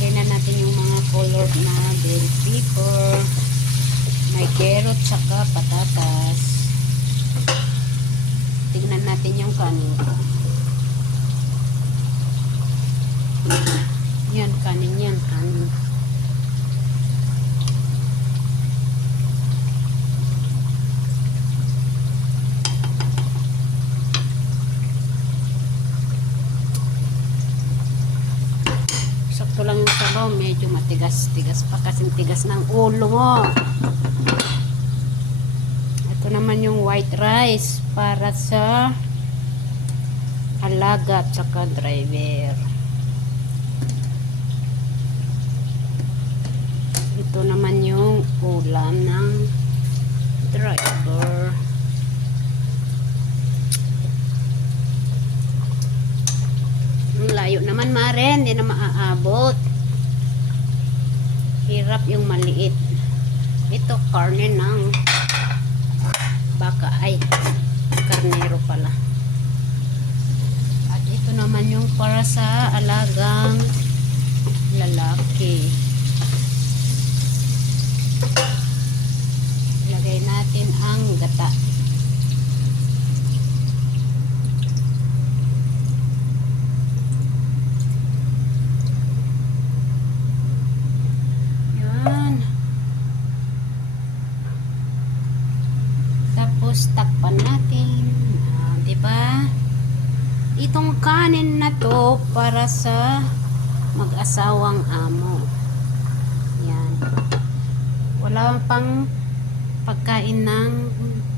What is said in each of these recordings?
Lagay na natin yung mga colored na bell pepper. May carrot saka patatas. Tingnan natin yung kanin ko. Yan, kanin yan, kanin. Sakto lang yung sabaw, medyo matigas-tigas pa kasi tigas ng ulo mo. Ito naman yung white rice para sa alaga at saka driver. Ito naman yung ulam ng driver. Ang layo naman mare, hindi na maaabot. Hirap yung maliit. Ito karne ng baka, ay karnero pala. At ito naman yung para sa alagang lalaki. Lagay natin ang gata. Yan. Tapos takpan natin. Diba? Itong kanin na to para sa mag-asawang amo. Yan. Wala pang pagkain ng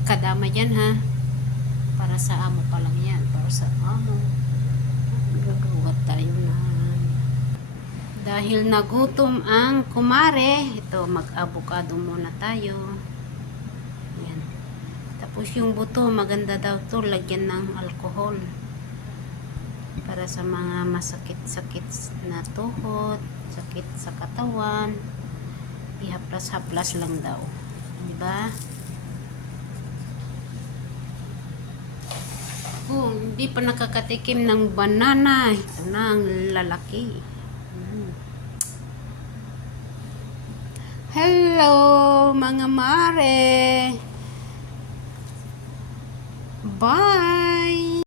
kadama dyan ha. Para sa amo pa lang yan. Para sa amo. Gagawa tayo na. Dahil nagutom ang kumare, ito mag-avocado muna tayo. Yan. Tapos yung buto, maganda daw to lagyan ng alcohol. Para sa mga masakit-sakit na tuhod, sakit sa katawan. Ihaplas-haplas lang daw. Diba? Kung hindi pa nakakatikim ng banana, ito na ang lalaki. Hello mga mare! Bye!